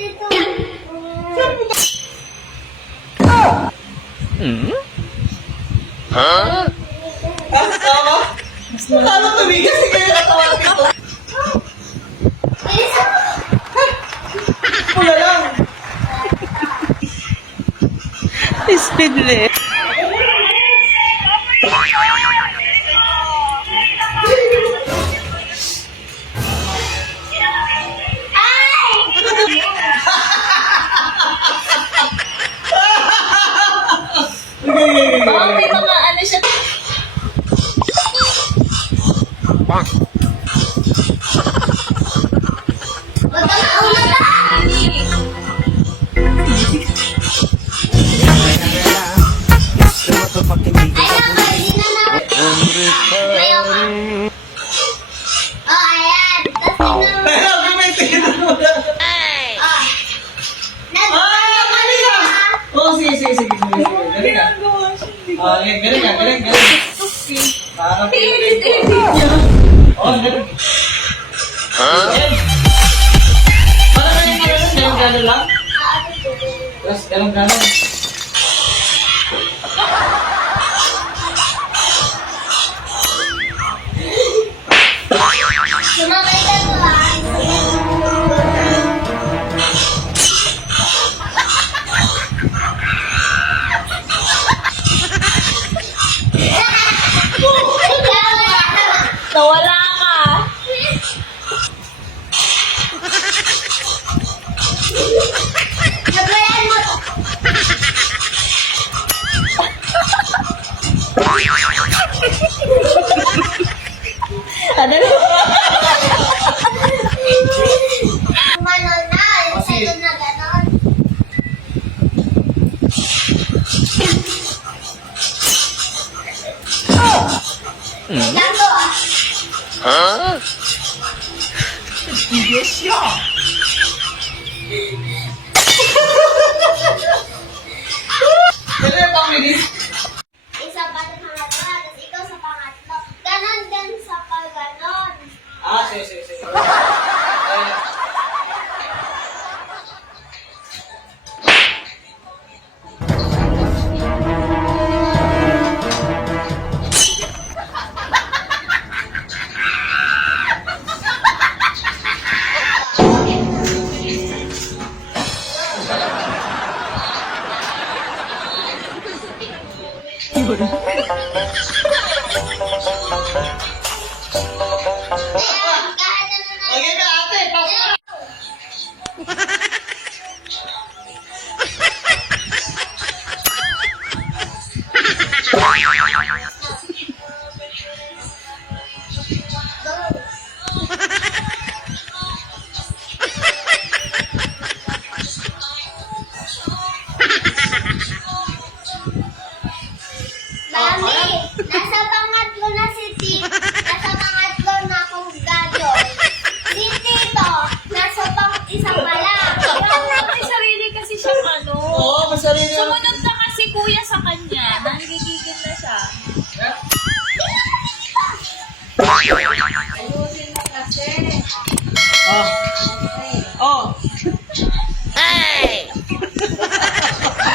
dito. Ah, tama? Paano tumigas si kayo katawan dito? Pula lang. Speedless. Ay! Oh, may mga ano siya. Mauna na. Ay, naku, hindi na. Oh. Oh. Sige. Galing ka. Galing, galing ka, galing, galing. Parang edit ko. Oo, galing. Galing. Parang galing, galing, galing lang. Ah, dito. Tapos galing, galing. Nawala ka. Nagayan mo. Ano na? Umano na, sa'yo na gano'n. Ah. 啊？你别笑。Hello, Pak Medis. করে ano. Oo, masarili. Sumunod na kasi kuya sa kanya. Nanggigigil na siya. Oh. Oh.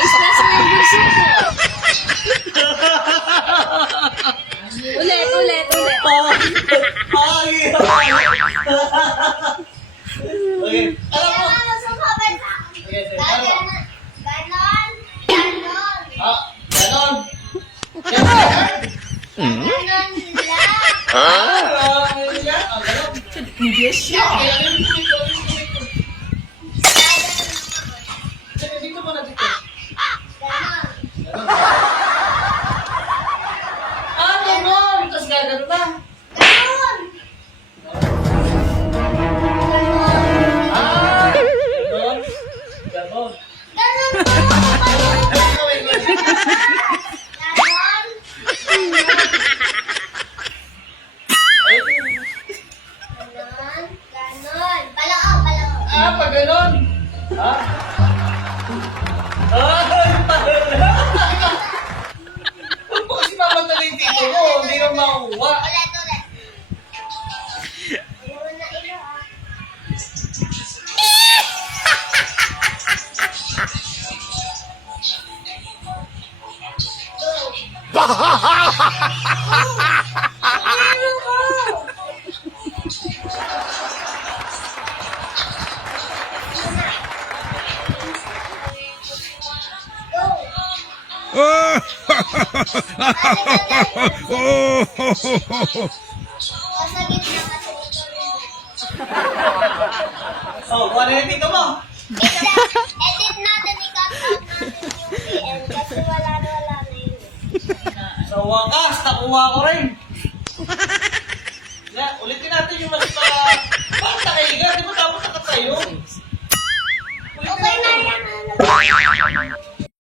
Stress members ko. Ulit, ulit, ulit. Oh. Ay. Okay. Alam mo. akin. Sige, Ganon lang. Ah, ganon yan. Ah, nga pag ganun. Ha? Ay, pala. Huwag mo kasi mamatala yung tito mo. Hindi ka makuha. Ulit, ulit. Ha ha ha ha ha! Oh, kuha na ka mo. Edit, natin, out natin yung kasi wala na wala na yun. Sa wakas, nakuha ko rin. Yeah, ulitin natin yung mas pa... Bakit nakahiga? Di ba dapat nakatayo?